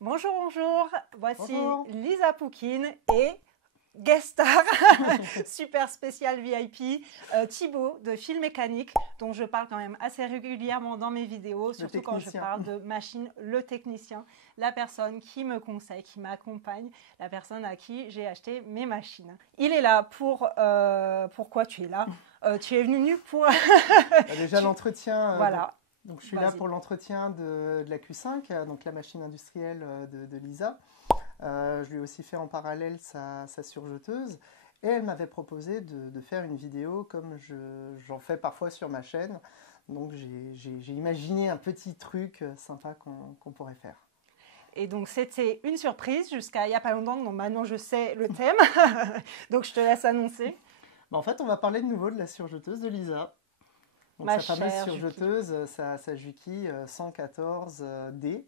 Bonjour, bonjour, voici Bonjour. Lisa Poukine et guest star super spécial VIP Thibaut de Fil Mécanique, dont je parle quand même assez régulièrement dans mes vidéos, surtout quand je parle de machine, le technicien, la personne qui me conseille, qui m'accompagne, la personne à qui j'ai acheté mes machines. Il est là pour... pourquoi tu es là? Tu es venu pour... Déjà l'entretien. Voilà. Donc je suis là pour l'entretien de la Q5, donc la machine industrielle de Lisa. Je lui ai aussi fait en parallèle sa surjeteuse et elle m'avait proposé de faire une vidéo comme j'en fais parfois sur ma chaîne. Donc j'ai imaginé un petit truc sympa qu'on pourrait faire. Et donc c'était une surprise jusqu'à il n'y a pas longtemps, donc maintenant je sais le thème, donc je te laisse annoncer. En fait on va parler de nouveau de la surjeteuse de Lisa. Donc sa fameuse surjeteuse, sa Juki 114D.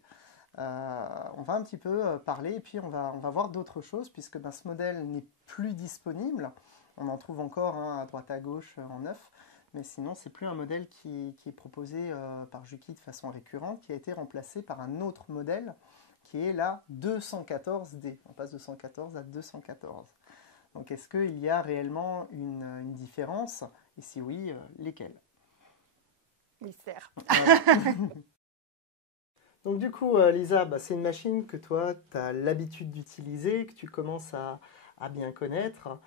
On va un petit peu parler et puis on va voir d'autres choses puisque ce modèle n'est plus disponible. On en trouve encore à droite à gauche en neuf, mais sinon c'est plus un modèle qui est proposé par Juki de façon récurrente, qui a été remplacé par un autre modèle qui est la 214D. On passe de 114 à 214. Donc est-ce qu'il y a réellement une différence? Et si oui, lesquelles? Mystère. Voilà. Donc du coup, Lisa, c'est une machine que toi, tu as l'habitude d'utiliser, que tu commences à bien connaître.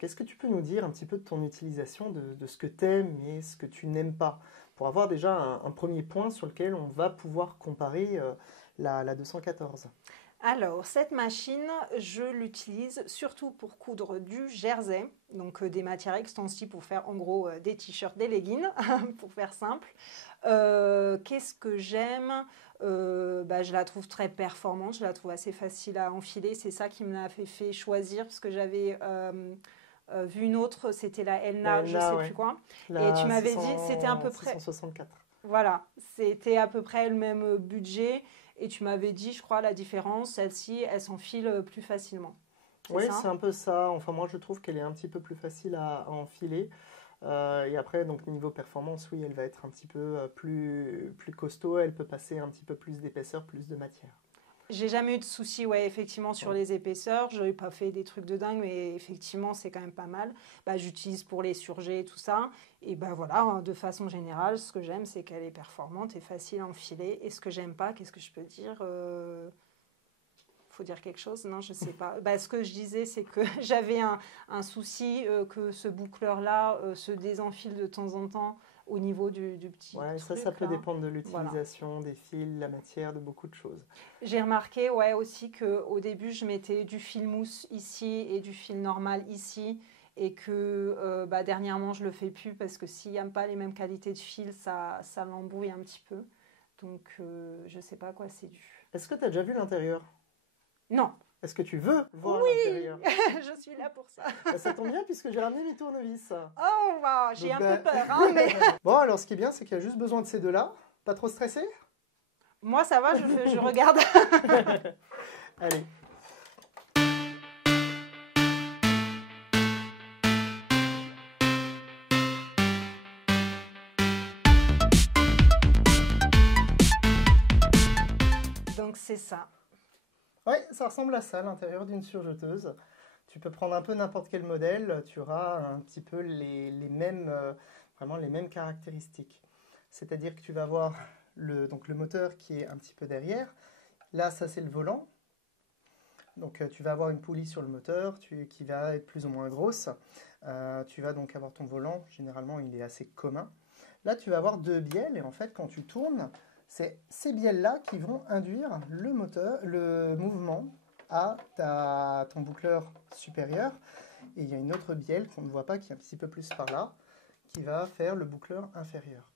Qu'est-ce que tu peux nous dire un petit peu de ton utilisation, de ce que tu aimes et ce que tu n'aimes pas, pour avoir déjà un premier point sur lequel on va pouvoir comparer la 214. Alors, cette machine, je l'utilise surtout pour coudre du jersey, donc des matières extensibles pour faire en gros des t-shirts, des leggings, pour faire simple. Qu'est-ce que j'aime? Je la trouve très performante, je la trouve assez facile à enfiler. C'est ça qui me l'a fait choisir, parce que j'avais vu une autre, c'était la Elna, je ne sais plus quoi. Et tu m'avais dit, c'était à peu près... 664. Voilà, c'était à peu près le même budget. Et tu m'avais dit, je crois, la différence, celle-ci, elle s'enfile plus facilement. Oui, c'est un peu ça. Enfin, moi, je trouve qu'elle est un petit peu plus facile à enfiler. Et après, donc niveau performance, oui, elle va être un petit peu plus costaud. Elle peut passer un petit peu plus d'épaisseur, plus de matière. J'ai jamais eu de soucis, ouais, effectivement, sur les épaisseurs. Je n'ai pas fait des trucs de dingue, mais effectivement, c'est quand même pas mal. J'utilise pour les surjets et tout ça. Et voilà, de façon générale, ce que j'aime, c'est qu'elle est performante et facile à enfiler. Et ce que j'aime pas, qu'est-ce que je peux dire? Faut dire quelque chose? Non, je sais pas. Ce que je disais, c'est que j'avais un souci que ce boucleur-là se désenfile de temps en temps au niveau du petit ouais, truc. Ça peut dépendre de l'utilisation des fils, la matière, de beaucoup de choses. J'ai remarqué aussi qu'au début, je mettais du fil mousse ici et du fil normal ici. Et que dernièrement, je le fais plus parce que s'il n'y a pas les mêmes qualités de fil, ça l'embrouille un petit peu. Donc, je sais pas à quoi c'est dû. Est-ce que tu as déjà vu l'intérieur? Non. Est-ce que tu veux voir l'intérieur? Je suis là pour ça. Ça tombe bien puisque j'ai ramené mes tournevis. Oh, wow, j'ai un peu peur. Mais... Bon, alors ce qui est bien, c'est qu'il y a juste besoin de ces deux-là. Pas trop stressé? Moi, ça va, je regarde. Allez. Donc, c'est ça. Oui, ça ressemble à ça, l'intérieur d'une surjeteuse. Tu peux prendre un peu n'importe quel modèle, tu auras un petit peu les mêmes, vraiment les mêmes caractéristiques. C'est-à-dire que tu vas avoir le moteur qui est un petit peu derrière. Là, ça c'est le volant. Donc tu vas avoir une poulie sur le moteur qui va être plus ou moins grosse. Tu vas donc avoir ton volant, généralement il est assez commun. Là, tu vas avoir deux bielles et en fait, quand tu tournes, c'est ces bielles-là qui vont induire le mouvement à ton boucleur supérieur. Et il y a une autre bielle qu'on ne voit pas, qui est un petit peu plus par là, qui va faire le boucleur inférieur.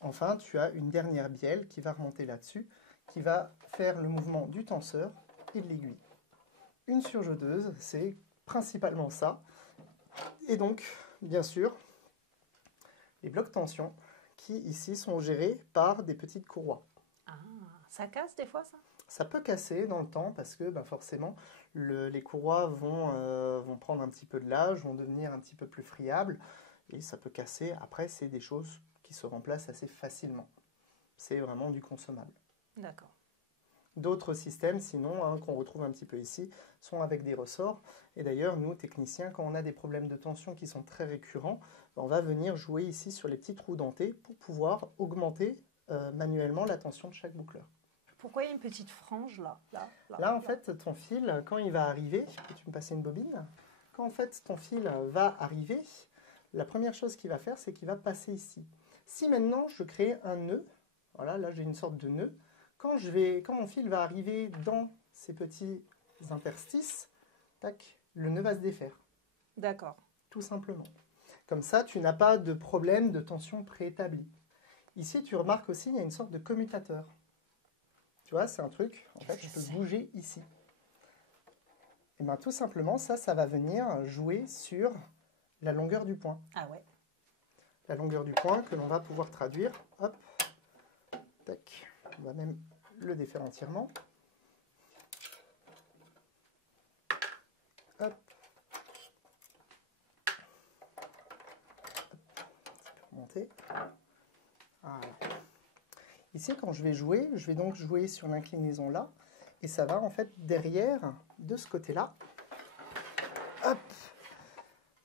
Enfin, tu as une dernière bielle qui va remonter là-dessus, qui va faire le mouvement du tenseur et de l'aiguille. Une surjeteuse, c'est principalement ça. Et donc, bien sûr, les blocs tension, qui ici sont gérés par des petites courroies. Ah, ça casse des fois ça? Ça peut casser dans le temps parce que forcément les courroies vont prendre un petit peu de l'âge, vont devenir un petit peu plus friables et ça peut casser. Après, c'est des choses qui se remplacent assez facilement. C'est vraiment du consommable. D'accord. D'autres systèmes, sinon, hein, qu'on retrouve un petit peu ici, sont avec des ressorts. Et d'ailleurs, nous, techniciens, quand on a des problèmes de tension qui sont très récurrents, on va venir jouer ici sur les petits trous dentés pour pouvoir augmenter manuellement la tension de chaque boucleur. Pourquoi il y a une petite frange là? Là, en fait, ton fil, quand il va arriver, peux-tu me passer une bobine? Quand en fait ton fil va arriver, la première chose qu'il va faire, c'est qu'il va passer ici. Si maintenant je crée un nœud, voilà, là j'ai une sorte de nœud, quand mon fil va arriver dans ces petits interstices, tac, le nœud va se défaire. D'accord. Tout simplement. Comme ça, tu n'as pas de problème de tension préétabli. Ici, tu remarques aussi, il y a une sorte de commutateur. Tu vois, c'est un truc, en fait, je peux bouger ici. Et bien, tout simplement, ça va venir jouer sur la longueur du point. Ah ouais. La longueur du point que l'on va pouvoir traduire. Hop, tac. On va même le défaire entièrement. Hop. Monter. Voilà. Ici, quand je vais donc jouer sur l'inclinaison là, et ça va en fait derrière, de ce côté-là, hop,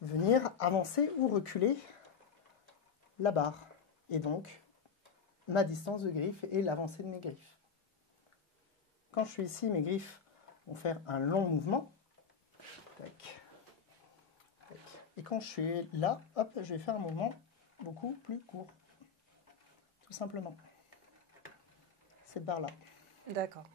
venir avancer ou reculer la barre, et donc ma distance de griffe et l'avancée de mes griffes. Quand je suis ici, mes griffes vont faire un long mouvement, tac, tac. Et quand je suis là, hop, je vais faire un mouvement beaucoup plus court, tout simplement. Cette barre-là. D'accord.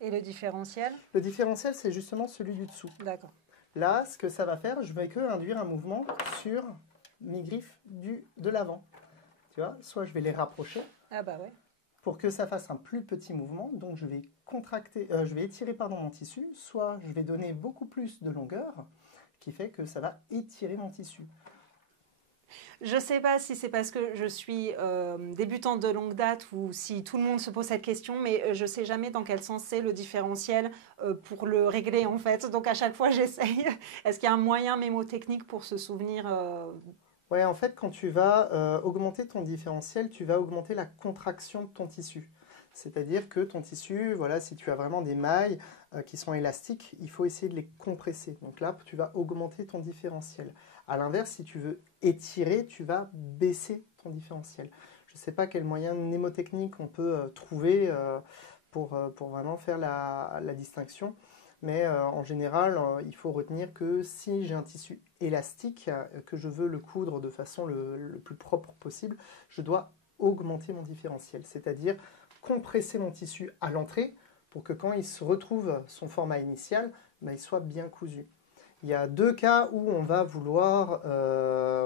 Et le différentiel? Le différentiel, c'est justement celui du dessous. D'accord. Là, ce que ça va faire, je vais que induire un mouvement sur mes griffes de l'avant. Tu vois, soit je vais les rapprocher. Ah bah ouais. Pour que ça fasse un plus petit mouvement, donc je vais étirer mon tissu, soit je vais donner beaucoup plus de longueur, qui fait que ça va étirer mon tissu. Je ne sais pas si c'est parce que je suis débutante de longue date ou si tout le monde se pose cette question, mais je ne sais jamais dans quel sens c'est le différentiel pour le régler en fait. Donc à chaque fois j'essaye. Est-ce qu'il y a un moyen mémotechnique pour se souvenir Ouais, en fait, quand tu vas augmenter ton différentiel, tu vas augmenter la contraction de ton tissu. C'est-à-dire que ton tissu, voilà, si tu as vraiment des mailles qui sont élastiques, il faut essayer de les compresser. Donc là, tu vas augmenter ton différentiel. À l'inverse, si tu veux étirer, tu vas baisser ton différentiel. Je ne sais pas quel moyen mnémotechnique on peut trouver pour vraiment faire la distinction. Mais en général, il faut retenir que si j'ai un tissu élastique, que je veux le coudre de façon le plus propre possible, je dois augmenter mon différentiel, c'est-à-dire compresser mon tissu à l'entrée pour que quand il se retrouve son format initial, ben, il soit bien cousu. Il y a deux cas où on va vouloir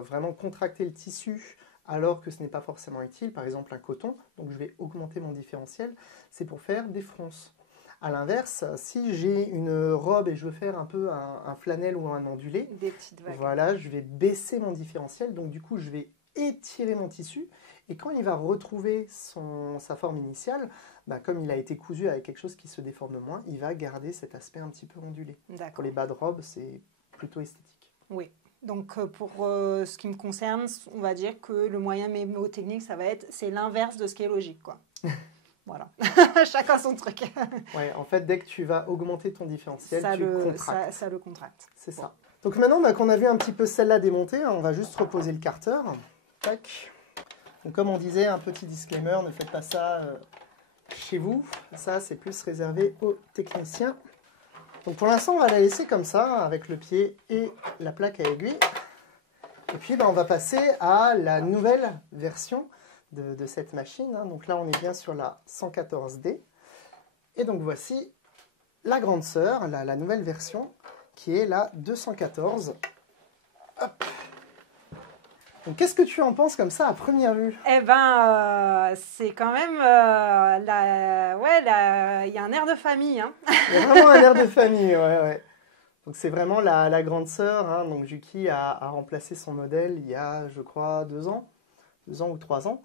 vraiment contracter le tissu alors que ce n'est pas forcément utile, par exemple un coton, donc je vais augmenter mon différentiel, c'est pour faire des fronces. A l'inverse, si j'ai une robe et je veux faire un peu un flanelle ou un ondulé, des petites vagues. Voilà, je vais baisser mon différentiel, donc du coup je vais étirer mon tissu, et quand il va retrouver sa forme initiale, bah, comme il a été cousu avec quelque chose qui se déforme moins, il va garder cet aspect un petit peu ondulé. Pour les bas de robe, c'est plutôt esthétique. Oui. Donc pour ce qui me concerne, on va dire que le moyen mémotechnique, c'est l'inverse de ce qui est logique, quoi. Voilà, chacun son truc. Ouais, en fait, dès que tu vas augmenter ton différentiel, tu contractes. Ça le contracte. C'est ça. Donc maintenant qu'on a vu un petit peu celle-là démontée, on va juste reposer le carter. Tac. Donc comme on disait, un petit disclaimer, ne faites pas ça chez vous. Ça, c'est plus réservé aux techniciens. Donc pour l'instant, on va la laisser comme ça, avec le pied et la plaque à aiguille. Et puis, on va passer à la nouvelle version de cette machine. Donc là, on est bien sur la 114D. Et donc voici la grande sœur, la nouvelle version, qui est la 214. Hop. Donc qu'est-ce que tu en penses comme ça à première vue? Eh ben, c'est quand même... il y a un air de famille. Hein. Il y a vraiment un air de famille, ouais. Donc c'est vraiment la grande sœur. Hein. Donc Juki a remplacé son modèle il y a, je crois, 2 ans ou 3 ans.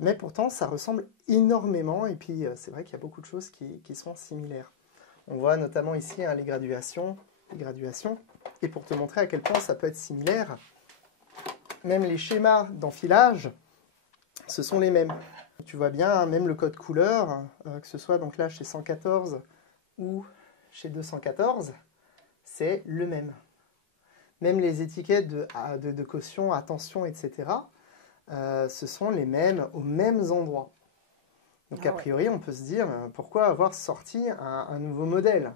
Mais pourtant, ça ressemble énormément. Et puis, c'est vrai qu'il y a beaucoup de choses qui sont similaires. On voit notamment ici hein, les graduations. Et pour te montrer à quel point ça peut être similaire, même les schémas d'enfilage, ce sont les mêmes. Tu vois bien, hein, même le code couleur, que ce soit donc là chez 114 ou chez 214, c'est le même. Même les étiquettes de caution, attention, etc., ce sont les mêmes aux mêmes endroits. Donc a priori, on peut se dire, pourquoi avoir sorti un nouveau modèle?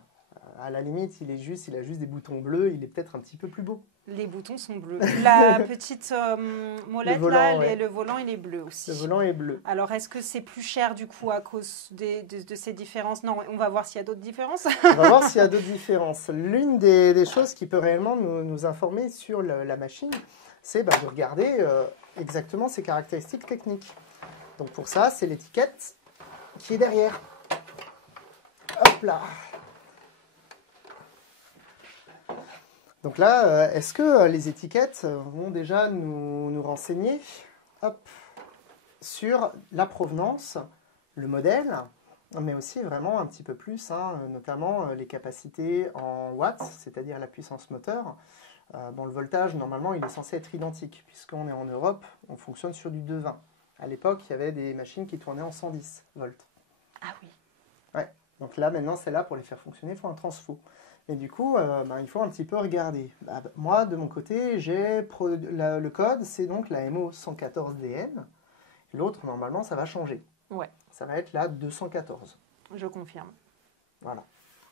À la limite, il a juste des boutons bleus, il est peut-être un petit peu plus beau. Les boutons sont bleus. La petite molette, volant, là, ouais. le volant, il est bleu aussi. Le volant est bleu. Alors, est-ce que c'est plus cher du coup à cause de ces différences? Non, on va voir s'il y a d'autres différences. On va voir s'il y a d'autres différences. L'une des choses qui peut réellement nous informer sur la machine, c'est de regarder exactement ses caractéristiques techniques. Donc pour ça, c'est l'étiquette qui est derrière. Hop là. Donc là, est-ce que les étiquettes vont déjà nous renseigner sur la provenance, le modèle, mais aussi vraiment un petit peu plus, hein, notamment les capacités en watts, c'est-à-dire la puissance moteur. Bon, le voltage, normalement, il est censé être identique, puisqu'on est en Europe, on fonctionne sur du 220. À l'époque, il y avait des machines qui tournaient en 110 volts. Ah oui. Ouais. Donc là, maintenant, c'est là pour les faire fonctionner, il faut un transfo. Et du coup, il faut un petit peu regarder. Moi, de mon côté, le code, c'est donc la MO114DN. L'autre, normalement, ça va changer. Ouais. Ça va être la 214. Je confirme. Voilà.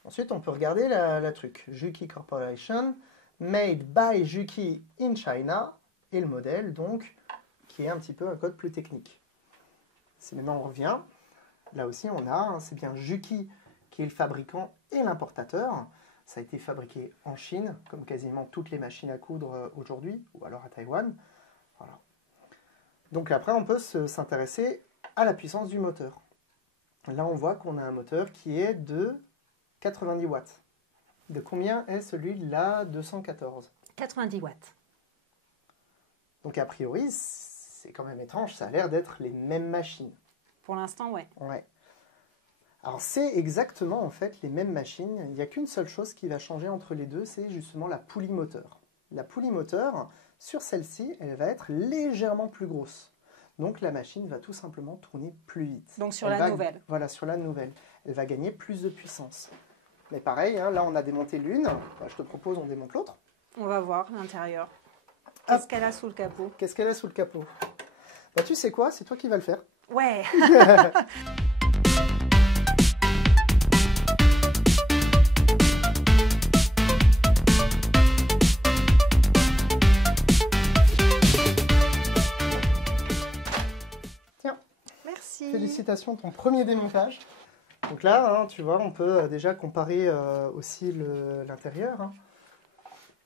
Ensuite, on peut regarder la truc. Juki Corporation, made by Juki in China. Et le modèle, donc, qui est un petit peu un code plus technique. Si maintenant on revient, là aussi, on a, c'est bien Juki qui est le fabricant et l'importateur. Ça a été fabriqué en Chine, comme quasiment toutes les machines à coudre aujourd'hui, ou alors à Taïwan. Voilà. Donc après, on peut s'intéresser à la puissance du moteur. Là, on voit qu'on a un moteur qui est de 90 watts. De combien est celui de la 214? 90 watts. Donc a priori, c'est quand même étrange, ça a l'air d'être les mêmes machines. Pour l'instant, ouais. Ouais. Alors c'est exactement en fait les mêmes machines, il n'y a qu'une seule chose qui va changer entre les deux, c'est justement la poulie moteur. La poulie moteur, sur celle-ci, elle va être légèrement plus grosse. Donc la machine va tout simplement tourner plus vite. Donc sur la nouvelle. Voilà, sur la nouvelle. Elle va gagner plus de puissance. Mais pareil, hein, là on a démonté l'une, je te propose on démonte l'autre. On va voir l'intérieur. Qu'est-ce qu'elle a sous le capot? Qu'est-ce qu'elle a sous le capot? Tu sais quoi, c'est toi qui vas le faire. Ouais. Félicitations, ton premier démontage. Donc là, hein, tu vois, on peut déjà comparer aussi l'intérieur. Hein.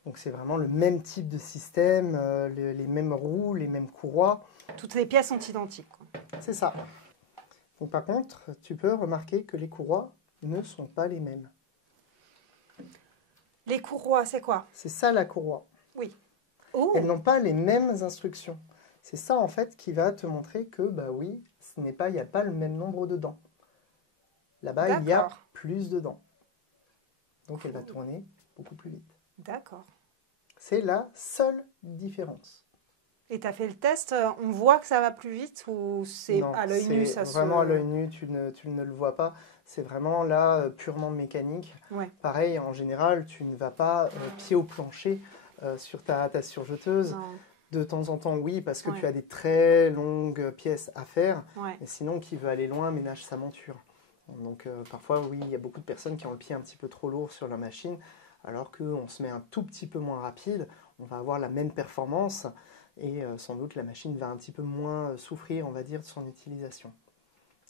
Donc c'est vraiment le même type de système, les mêmes roues, les mêmes courroies. Toutes les pièces sont identiques. C'est ça. Donc par contre, tu peux remarquer que les courroies ne sont pas les mêmes. Les courroies, c'est quoi? C'est ça la courroie. Oui. Oh. Elles n'ont pas les mêmes instructions. C'est ça en fait qui va te montrer que, bah oui, il n'y a pas le même nombre de dents. Là-bas, il y a plus de dents. Donc elle va tourner beaucoup plus vite. D'accord. C'est la seule différence. Et tu as fait le test, on voit que ça va plus vite ou c'est à l'œil nu ça vraiment à l'œil nu, tu ne le vois pas. C'est vraiment là purement mécanique. Ouais. Pareil, en général, tu ne vas pas pied au plancher sur ta surjeteuse. Non. De temps en temps, oui, parce que Ouais. tu as des très longues pièces à faire. Ouais. Et sinon, qui veut aller loin ménage sa monture. Donc parfois, oui, il y a beaucoup de personnes qui ont le pied un petit peu trop lourd sur la machine, alors qu'on se met un tout petit peu moins rapide, on va avoir la même performance et sans doute la machine va un petit peu moins souffrir, on va dire, de son utilisation.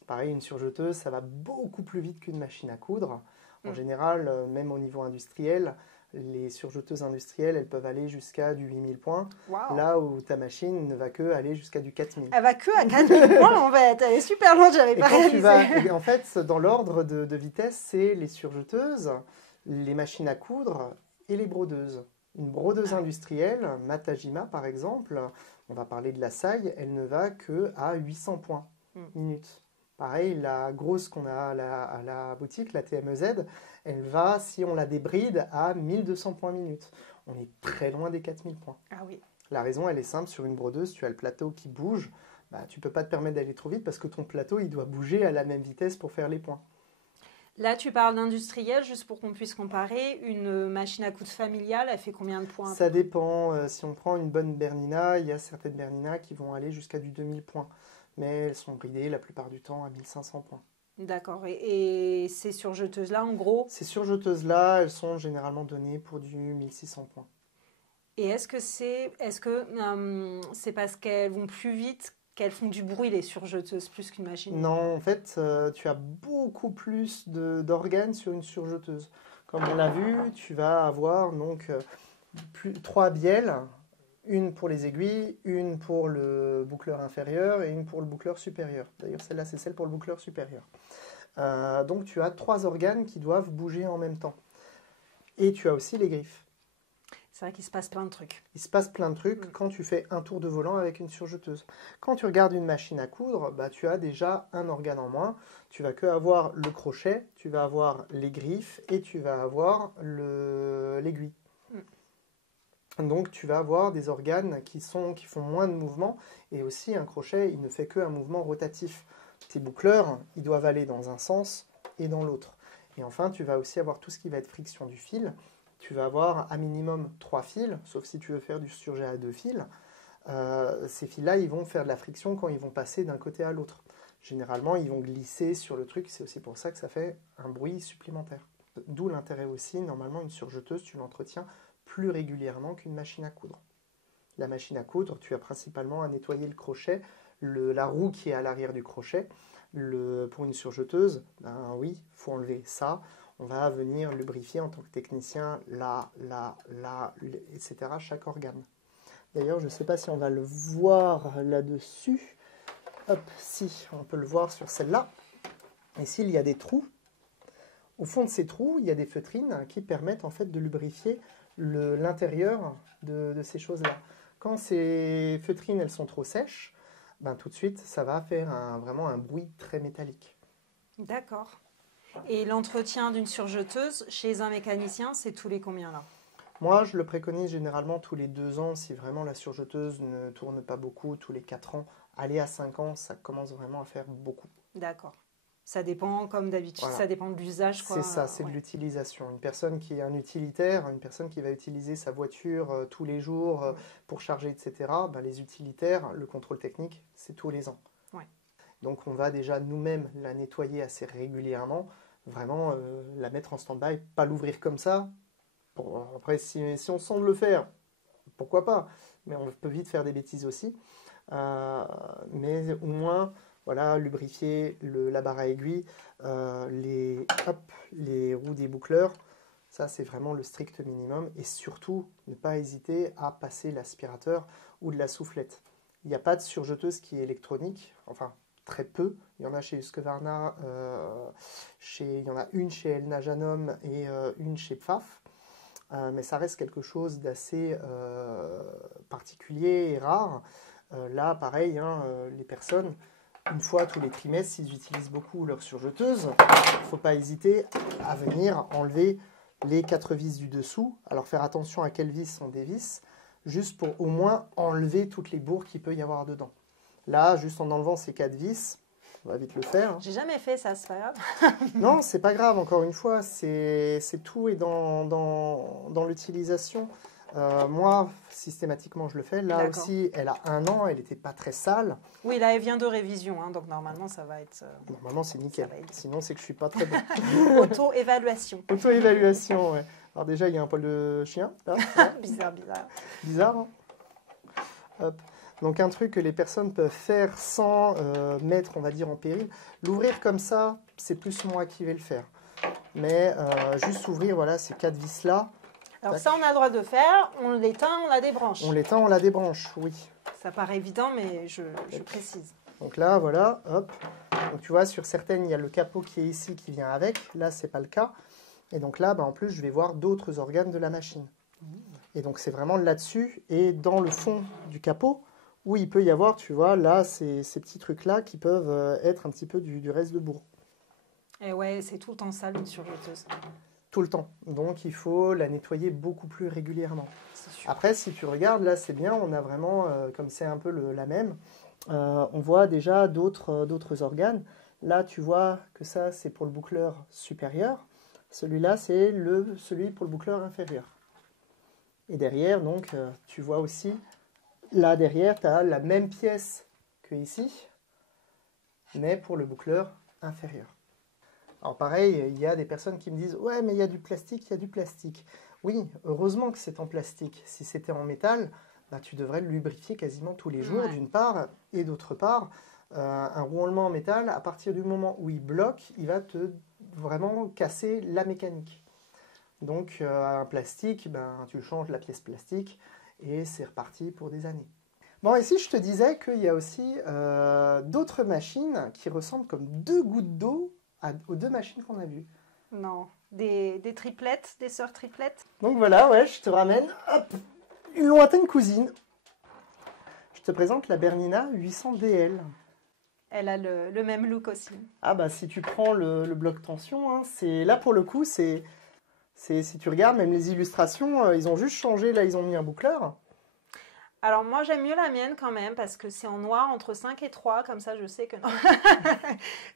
Pareil, une surjeteuse, ça va beaucoup plus vite qu'une machine à coudre. En général, même au niveau industriel, les surjeteuses industrielles, elles peuvent aller jusqu'à du 8000 points, Wow. là où ta machine ne va que aller jusqu'à du 4000. Elle va que à 4000 points en fait, elle est super lente, j'avais pas réalisé. En fait, dans l'ordre de vitesse, c'est les surjeteuses, les machines à coudre et les brodeuses. Une brodeuse industrielle, Matajima par exemple, on va parler de la Sai, elle ne va que à 800 points minute. Pareil, la grosse qu'on a à la boutique, la TMEZ, elle va, si on la débride, à 1200 points minute. On est très loin des 4000 points. Ah oui. La raison, elle est simple, sur une brodeuse, tu as le plateau qui bouge, bah, tu ne peux pas te permettre d'aller trop vite parce que ton plateau, il doit bouger à la même vitesse pour faire les points. Là, tu parles d'industriel, juste pour qu'on puisse comparer. Une machine à coudre familiale, elle fait combien de points? Ça dépend. Si on prend une bonne Bernina, il y a certaines Bernina qui vont aller jusqu'à du 2000 points. Mais elles sont bridées la plupart du temps à 1500 points. D'accord. Et ces surjeteuses-là, en gros? Ces surjeteuses-là, elles sont généralement données pour du 1600 points. Et est-ce que c'est parce qu'elles vont plus vite qu'elles font du bruit, les surjeteuses, plus qu'une machine? Non, en fait, tu as beaucoup plus d'organes sur une surjeteuse. Comme on l'a vu, tu vas avoir donc 3 bielles, une pour les aiguilles, une pour le boucleur inférieur et une pour le boucleur supérieur. D'ailleurs, celle-là, c'est celle pour le boucleur supérieur. Donc, tu as 3 organes qui doivent bouger en même temps. Et tu as aussi les griffes. C'est vrai qu'il se passe plein de trucs. Il se passe plein de trucs quand tu fais un tour de volant avec une surjeteuse. Quand tu regardes une machine à coudre, bah, tu as déjà un organe en moins. Tu vas que avoir le crochet, tu vas avoir les griffes et tu vas avoir l'aiguille. Donc tu vas avoir des organes qui font moins de mouvement et aussi un crochet, il ne fait qu'un mouvement rotatif. Tes boucleurs, ils doivent aller dans un sens et dans l'autre. Et enfin, tu vas aussi avoir tout ce qui va être friction du fil. Tu vas avoir à minimum 3 fils, sauf si tu veux faire du surjet à 2 fils. Ces fils-là, ils vont faire de la friction quand ils vont passer d'un côté à l'autre. Généralement, ils vont glisser sur le truc, c'est aussi pour ça que ça fait un bruit supplémentaire. D'où l'intérêt aussi, normalement, une surjeteuse, tu l'entretiens plus régulièrement qu'une machine à coudre. La machine à coudre, tu as principalement à nettoyer le crochet, la roue qui est à l'arrière du crochet. Pour une surjeteuse, ben oui, il faut enlever ça. On va venir lubrifier en tant que technicien etc. chaque organe. D'ailleurs, je ne sais pas si on va le voir là-dessus. Hop, si, on peut le voir sur celle-là. Ici, il y a des trous. Au fond de ces trous, il y a des feutrines qui permettent en fait de lubrifier l'intérieur de ces choses-là. Quand ces feutrines elles sont trop sèches, ben, tout de suite, ça va faire vraiment un bruit très métallique. D'accord. Et l'entretien d'une surjeteuse chez un mécanicien, c'est tous les combien là? Moi, je le préconise généralement tous les 2 ans, si vraiment la surjeteuse ne tourne pas beaucoup, tous les 4 ans. Aller à 5 ans, ça commence vraiment à faire beaucoup. D'accord. Ça dépend, comme d'habitude, Voilà. ça dépend de l'usage. C'est ça, c'est de l'utilisation. Une personne qui est un utilitaire, une personne qui va utiliser sa voiture tous les jours pour charger, etc., ben, les utilitaires, le contrôle technique, c'est tous les ans. Ouais. Donc on va déjà nous-mêmes la nettoyer assez régulièrement, vraiment la mettre en stand-by, pas l'ouvrir comme ça. Bon, après, si on sent de le faire, pourquoi pas, mais on peut vite faire des bêtises aussi. Mais au moins, voilà, lubrifier la barre à aiguille, les roues des boucleurs, ça c'est vraiment le strict minimum. Et surtout, ne pas hésiter à passer l'aspirateur ou de la soufflette. Il n'y a pas de surjeteuse qui est électronique, enfin très peu. Il y en a chez Husqvarna, il y en a une chez Elna Janum et une chez Pfaff. Mais ça reste quelque chose d'assez particulier et rare. Là, pareil, les personnes, une fois tous les trimestres, s'ils utilisent beaucoup leur surjeteuse, il ne faut pas hésiter à venir enlever les 4 vis du dessous. Alors faire attention à quelles vis sont des vis, juste pour au moins enlever toutes les bourres qu'il peut y avoir dedans. Là, juste en enlevant ces 4 vis, on va vite le faire. J'ai jamais fait ça, c'est pas grave. Non, c'est pas grave, encore une fois, c'est tout est dans l'utilisation. Moi, systématiquement, je le fais. Là aussi, elle a 1 an, elle n'était pas très sale. Oui, là, elle vient de révision, donc normalement, ça va être... Normalement, c'est nickel. Sinon, c'est que je suis pas très bon. Auto-évaluation. Auto-évaluation, ouais. Alors déjà, il y a un poil de chien, là. Bizarre. Bizarre, hein. Hop. Donc un truc que les personnes peuvent faire sans mettre, on va dire, en péril. L'ouvrir comme ça, c'est plus moi qui vais le faire. Mais juste ouvrir, voilà, ces 4 vis-là. Alors ça, on a le droit de faire. On l'éteint, on la débranche. On l'éteint, on la débranche, oui. Ça paraît évident, mais je précise. Donc là, voilà, hop. Donc tu vois, sur certaines, il y a le capot qui est ici, qui vient avec. Là, c'est pas le cas. Et donc là, en plus, je vais voir d'autres organes de la machine. Et donc c'est vraiment là-dessus et dans le fond du capot, où il peut y avoir, tu vois, là, ces petits trucs-là qui peuvent être un petit peu du reste de bourre. Et ouais, c'est tout le temps sale, une surjeteuse. Tout le temps. Donc, il faut la nettoyer beaucoup plus régulièrement. C'est sûr. Après, si tu regardes, là, c'est bien, on a vraiment, comme c'est un peu la même, on voit déjà d'autres organes. Là, tu vois que ça, c'est pour le boucleur supérieur. Celui-là, c'est celui pour le boucleur inférieur. Et derrière, donc, tu vois aussi, là derrière, tu as la même pièce que ici, mais pour le boucleur inférieur. Alors pareil, il y a des personnes qui me disent « Ouais, mais il y a du plastique, il y a du plastique. » Oui, heureusement que c'est en plastique. Si c'était en métal, bah, tu devrais le lubrifier quasiment tous les jours, d'une part. Et d'autre part, un roulement en métal, à partir du moment où il bloque, il va te vraiment casser la mécanique. Donc un plastique, ben, tu changes la pièce plastique et c'est reparti pour des années. Bon, ici je te disais qu'il y a aussi d'autres machines qui ressemblent comme deux gouttes d'eau aux deux machines qu'on a vues. Non, des triplettes, des sœurs triplettes. Donc voilà, ouais, je te ramène hop, une lointaine cousine. Je te présente la Bernina 800DL. Elle a le même look aussi. Ah bah si tu prends le bloc tension, hein, là pour le coup, si tu regardes même les illustrations, ils ont juste changé, là ils ont mis un boucleur. Alors moi j'aime mieux la mienne quand même parce que c'est en noir entre 5 et 3, comme ça je sais que non.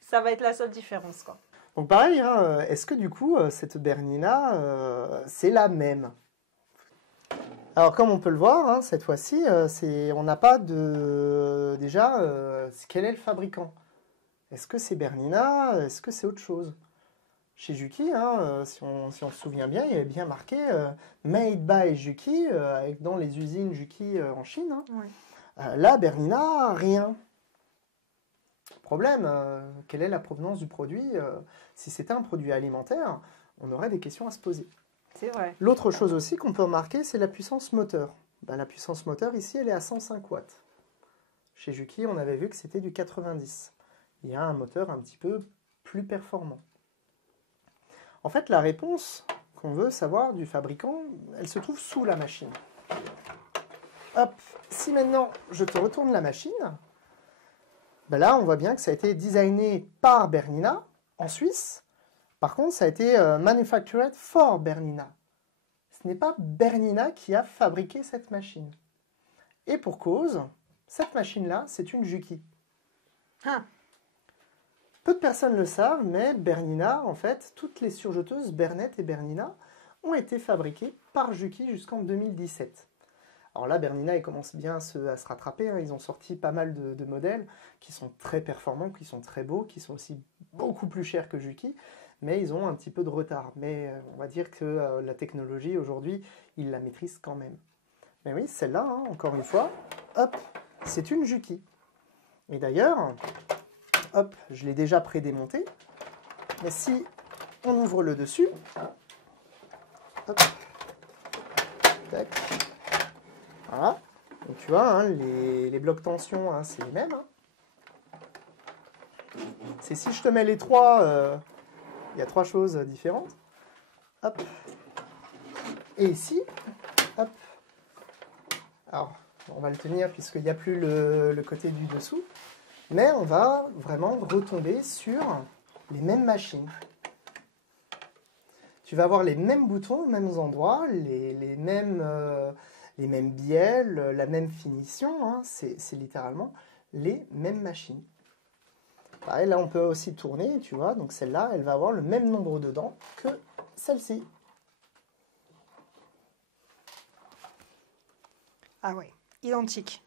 Ça va être la seule différence quoi. Donc pareil, hein, est-ce que du coup cette Bernina c'est la même? Alors comme on peut le voir, hein, cette fois-ci, on n'a pas de... Déjà, quel est le fabricant? Est-ce que c'est Bernina? Est-ce que c'est autre chose? Chez Juki, hein, si on se souvient bien, il y avait bien marqué Made by Juki, dans les usines Juki en Chine. Hein. Oui. Là, Bernina, rien. Problème, quelle est la provenance du produit? Si c'était un produit alimentaire, on aurait des questions à se poser. C'est vrai. L'autre chose aussi qu'on peut remarquer, c'est la puissance moteur. Ben, la puissance moteur, ici, elle est à 105 watts. Chez Juki, on avait vu que c'était du 90. Il y a un moteur un petit peu plus performant. En fait, la réponse qu'on veut savoir du fabricant, elle se trouve sous la machine. Hop, si maintenant je te retourne la machine, ben là on voit bien que ça a été designé par Bernina en Suisse. Par contre, ça a été manufactured for Bernina. Ce n'est pas Bernina qui a fabriqué cette machine. Et pour cause, cette machine-là, c'est une Juki. Ah. Peu de personnes le savent, mais Bernina, en fait, toutes les surjeteuses Bernet et Bernina ont été fabriquées par Juki jusqu'en 2017. Alors là, Bernina, ils commencent bien à se rattraper. Hein. Ils ont sorti pas mal de modèles qui sont très performants, qui sont très beaux, qui sont aussi beaucoup plus chers que Juki, mais ils ont un petit peu de retard. Mais on va dire que la technologie, aujourd'hui, ils la maîtrisent quand même. Mais oui, celle-là, hein, encore une fois, hop, c'est une Juki. Et d'ailleurs... Hop, je l'ai déjà prédémonté. Mais si on ouvre le dessus, hop, tac, voilà. Donc tu vois, hein, les blocs tension, hein, c'est les mêmes. Hein. C'est si je te mets les trois, il y a trois choses différentes. Hop. Et ici, hop. Alors, on va le tenir puisqu'il n'y a plus le côté du dessous. Mais on va vraiment retomber sur les mêmes machines. Tu vas avoir les mêmes boutons aux mêmes endroits, les mêmes bielles, la même finition. Hein, c'est littéralement les mêmes machines. Pareil, là, on peut aussi tourner, tu vois. Donc celle-là, elle va avoir le même nombre de dents que celle-ci. Ah oui, identique.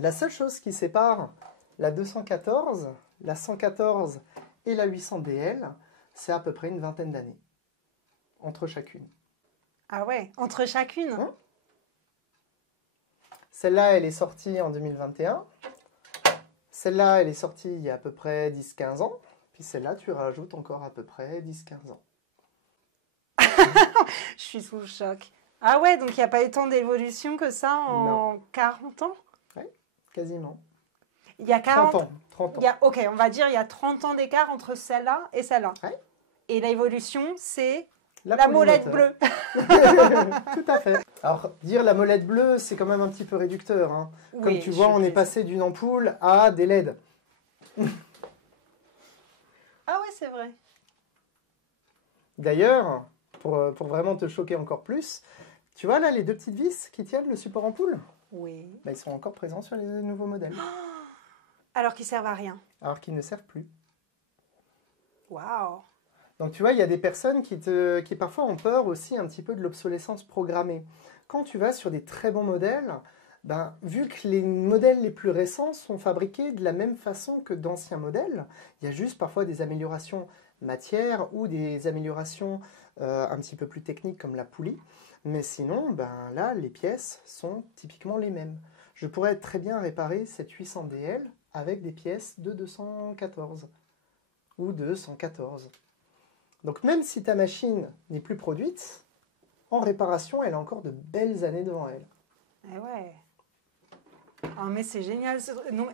La seule chose qui sépare la 214, la 114 et la 800DL, c'est à peu près une vingtaine d'années entre chacune. Ah ouais, entre chacune. Hein? Celle-là, elle est sortie en 2021. Celle-là, elle est sortie il y a à peu près 10-15 ans. Puis celle-là, tu rajoutes encore à peu près 10-15 ans. Je suis sous le choc. Ah ouais, donc il n'y a pas eu tant d'évolution que ça en 40 ans? Oui, quasiment. Il y a 40 30 ans. 30 ans. Ok, on va dire il y a 30 ans d'écart entre celle-là et celle-là. Ouais. Et l'évolution, c'est la molette bleue. Tout à fait. Alors, dire la molette bleue, c'est quand même un petit peu réducteur. Hein. Oui, comme tu vois, on est passé d'une ampoule à des LED. Ah ouais, c'est vrai. D'ailleurs, pour vraiment te choquer encore plus, tu vois là les deux petites vis qui tiennent le support ampoule? Oui. Bah, ils sont encore présents sur les nouveaux modèles, Alors qu'ils servent à rien. alors qu'ils ne servent plus. Waouh. Donc tu vois, il y a des personnes qui parfois ont peur aussi un petit peu de l'obsolescence programmée. Quand tu vas sur des très bons modèles, ben, vu que les modèles les plus récents sont fabriqués de la même façon que d'anciens modèles, il y a juste parfois des améliorations matière ou des améliorations un petit peu plus techniques comme la poulie. Mais sinon, ben, là, les pièces sont typiquement les mêmes. Je pourrais très bien réparer cette 800DL avec des pièces de 214 ou de 114. Donc même si ta machine n'est plus produite, en réparation, elle a encore de belles années devant elle. Eh ouais. Ah, mais c'est génial.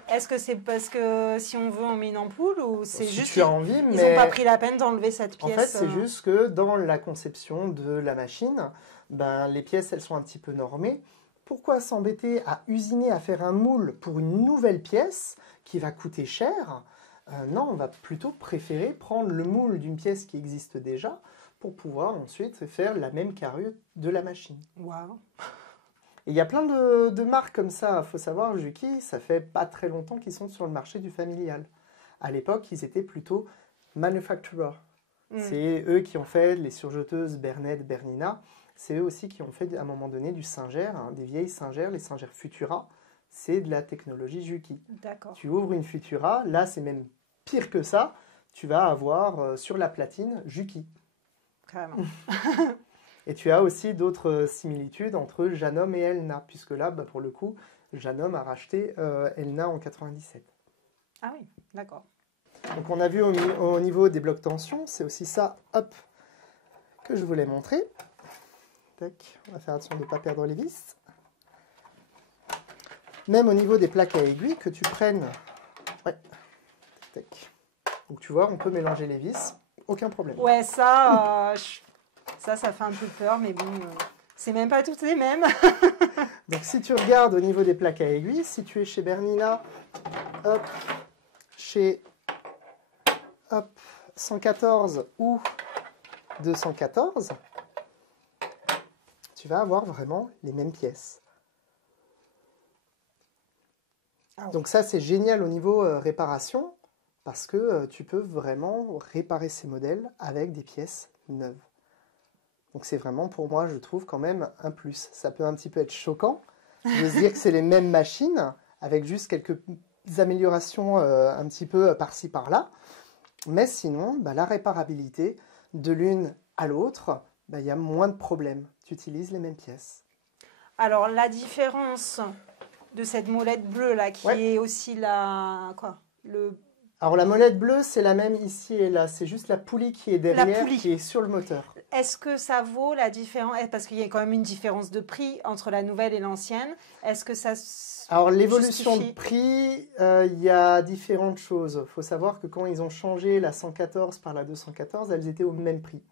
Est-ce que c'est parce que si on veut, on met une ampoule ou c'est Si juste tu as envie, ils n'ont mais pas pris la peine d'enlever cette en fait, pièce c'est juste que dans la conception de la machine, ben, les pièces, elles sont un petit peu normées. Pourquoi s'embêter à usiner, à faire un moule pour une nouvelle pièce qui va coûter cher? Non, on va plutôt préférer prendre le moule d'une pièce qui existe déjà pour pouvoir ensuite faire la même carrure de la machine. Waouh. Et il y a plein de marques comme ça. Il faut savoir, Juki, ça fait pas très longtemps qu'ils sont sur le marché du familial. À l'époque, ils étaient plutôt manufacturers. C'est eux qui ont fait les surjeteuses Bernet, Bernina. C'est eux aussi qui ont fait à un moment donné du Singer, hein, des vieilles Singer, les Singer Futura. C'est de la technologie Juki. D'accord. Tu ouvres une Futura, là c'est même pire que ça. Tu vas avoir sur la platine Juki. Carrément. Et tu as aussi d'autres similitudes entre Janome et Elna, puisque là, bah, pour le coup, Janome a racheté Elna en 97. Ah oui, d'accord. Donc on a vu au niveau des blocs tension, c'est aussi ça, hop, que je voulais montrer. Tac, on va faire attention de ne pas perdre les vis. Même au niveau des plaques à aiguilles, que tu prennes... Ouais, tac. Donc tu vois, on peut mélanger les vis, aucun problème. Ouais, ça fait un peu peur, mais bon, c'est même pas toutes les mêmes. Donc si tu regardes au niveau des plaques à aiguilles, si tu es chez Bernina, hop, chez 114 ou 214, tu vas avoir vraiment les mêmes pièces. Donc ça, c'est génial au niveau réparation, parce que tu peux vraiment réparer ces modèles avec des pièces neuves. Donc c'est vraiment, pour moi, je trouve quand même un plus. Ça peut un petit peu être choquant de se dire que c'est les mêmes machines, avec juste quelques améliorations un petit peu par-ci, par-là. Mais sinon, bah, la réparabilité de l'une à l'autre, bah, y a moins de problèmes. Tu utilises les mêmes pièces. Alors, la différence de cette molette bleue là, qui est aussi la... Quoi Alors la molette bleue, c'est la même ici et là. C'est juste la poulie qui est derrière, qui est sur le moteur. Est-ce que ça vaut la différence? Parce qu'il y a quand même une différence de prix entre la nouvelle et l'ancienne. Est-ce que ça... Alors l'évolution de prix, il y a différentes choses. Il faut savoir que quand ils ont changé la 114 par la 214, elles étaient au même prix.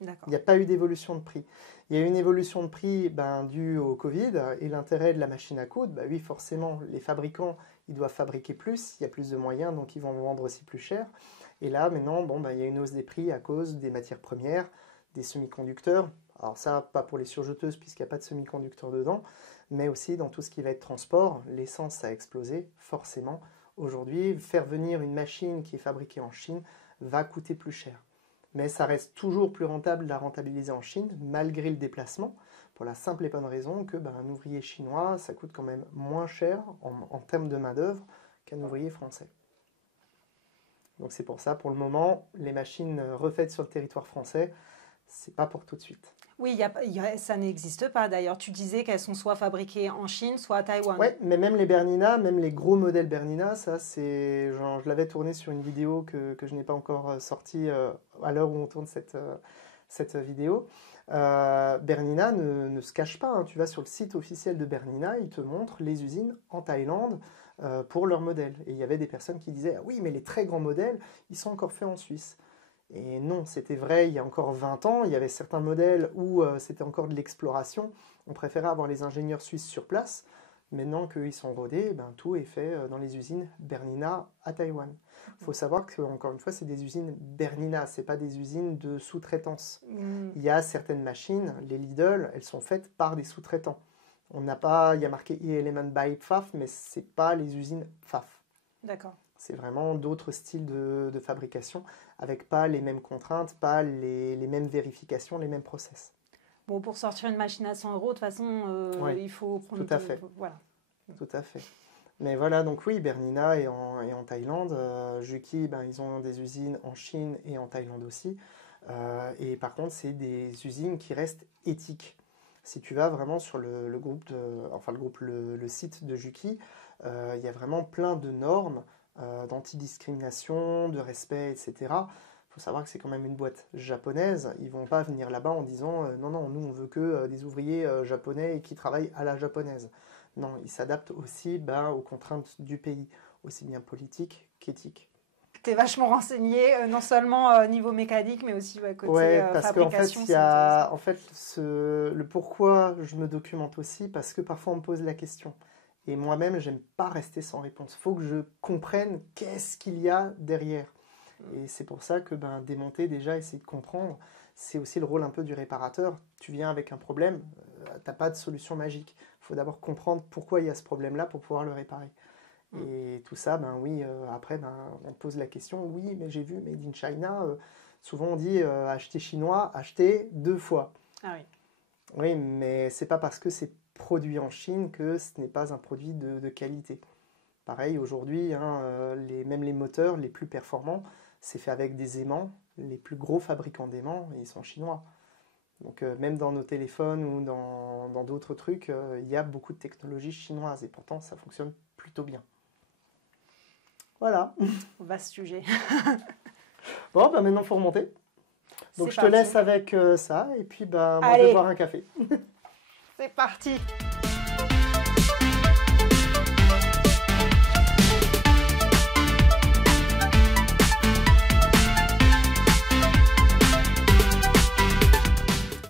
Il n'y a pas eu d'évolution de prix. Il y a eu une évolution de prix due au Covid et l'intérêt de la machine à coudre. Bah oui, forcément, les fabricants, ils doivent fabriquer plus, il y a plus de moyens, donc ils vont vendre aussi plus cher. Et là, maintenant, il y a une hausse des prix à cause des matières premières, des semi-conducteurs. Alors ça, pas pour les surjeteuses puisqu'il n'y a pas de semi-conducteurs dedans, mais aussi dans tout ce qui va être transport. L'essence a explosé, forcément. Aujourd'hui, faire venir une machine qui est fabriquée en Chine va coûter plus cher. Mais ça reste toujours plus rentable de la rentabiliser en Chine, malgré le déplacement, pour la simple et bonne raison que un ouvrier chinois, ça coûte quand même moins cher en termes de main-d'œuvre qu'un ouvrier français. Donc c'est pour ça, pour le moment, les machines refaites sur le territoire français, c'est pas pour tout de suite. Oui, ça n'existe pas d'ailleurs. Tu disais qu'elles sont soit fabriquées en Chine, soit à Taïwan. Oui, mais même les Bernina, même les gros modèles Bernina, ça c'est, je l'avais tourné sur une vidéo que je n'ai pas encore sortie à l'heure où on tourne cette vidéo. Bernina ne se cache pas, hein. Tu vas sur le site officiel de Bernina, ils te montrent les usines en Thaïlande pour leurs modèles. Et il y avait des personnes qui disaient, ah oui, mais les très grands modèles, ils sont encore faits en Suisse. Et non, c'était vrai il y a encore 20 ans, il y avait certains modèles où c'était encore de l'exploration. On préférait avoir les ingénieurs suisses sur place. Maintenant qu'ils sont rodés, tout est fait dans les usines Bernina à Taïwan. Il faut savoir que, encore une fois, c'est des usines Bernina, ce n'est pas des usines de sous-traitance. Il y a certaines machines, les Lidl, elles sont faites par des sous-traitants. On n'a pas, il y a marqué e-element by Pfaff, mais ce n'est pas les usines Pfaff. D'accord. C'est vraiment d'autres styles de fabrication avec pas les mêmes contraintes, pas les mêmes vérifications, les mêmes process. Bon, pour sortir une machine à 100 euros, de toute façon, Ouais, il faut prendre... tout à fait. Voilà. Tout à fait. Mais voilà, donc oui, Bernina est en Thaïlande. Juki, ben, ils ont des usines en Chine et en Thaïlande aussi. Et par contre, c'est des usines qui restent éthiques. Si tu vas vraiment sur le groupe, le site de Juki, il y a vraiment plein de normes d'antidiscrimination, de respect, etc. Il faut savoir que c'est quand même une boîte japonaise. Ils ne vont pas venir là-bas en disant non, non, nous on veut que des ouvriers japonais qui travaillent à la japonaise. Non, ils s'adaptent aussi aux contraintes du pays, aussi bien politiques qu'éthiques. Tu es vachement renseigné, non seulement niveau mécanique, mais aussi côté parce qu'en fait, fabrication. il y a le pourquoi je me documente aussi, parce que parfois on me pose la question. Et moi-même, j'aime pas rester sans réponse. Il faut que je comprenne qu'est-ce qu'il y a derrière. Et c'est pour ça que démonter déjà, essayer de comprendre, c'est aussi le rôle un peu du réparateur. Tu viens avec un problème, tu n'as pas de solution magique. Il faut d'abord comprendre pourquoi il y a ce problème-là pour pouvoir le réparer. Et tout ça, après, on te pose la question, oui, mais j'ai vu Made in China, souvent on dit acheter chinois, acheter 2 fois. Ah oui. Oui, mais c'est pas parce que c'est produit en Chine que ce n'est pas un produit de qualité. Pareil, aujourd'hui, même les moteurs les plus performants, c'est fait avec des aimants. Les plus gros fabricants d'aimants, ils sont chinois. Donc même dans nos téléphones ou dans d'autres trucs, il y a beaucoup de technologies chinoises et pourtant ça fonctionne plutôt bien. Voilà. Vaste sujet. Bon, maintenant il faut remonter. Donc je te laisse avec ça et puis moi je vais boire un café. C'est parti.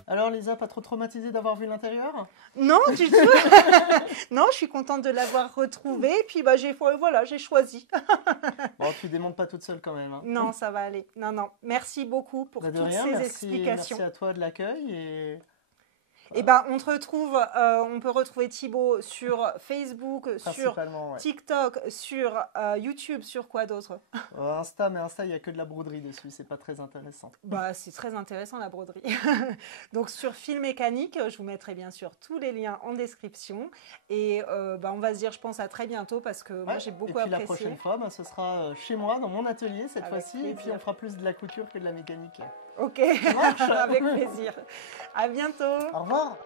Alors Lisa, pas trop traumatisée d'avoir vu l'intérieur? Non, du tout. Non, je suis contente de l'avoir retrouvé. Puis j'ai choisi. Bon, tu démontes pas toute seule quand même. Hein. Non, ça va aller. Non. Merci beaucoup pour toutes ces explications. Merci à toi de l'accueil. Et on te retrouve, on peut retrouver Thibaut sur Facebook, sur TikTok, sur YouTube, sur quoi d'autre? Insta, mais Insta, il n'y a que de la broderie dessus, c'est pas très intéressant. C'est très intéressant la broderie. Donc sur Fil Mécanique, je vous mettrai bien sûr tous les liens en description. Et on va se dire, je pense, à très bientôt parce que moi j'ai beaucoup apprécié. Et puis la prochaine fois, ce sera chez moi, dans mon atelier cette fois-ci. Et puis on fera plus de la couture que de la mécanique. Ok, avec plaisir. À bientôt. Au revoir.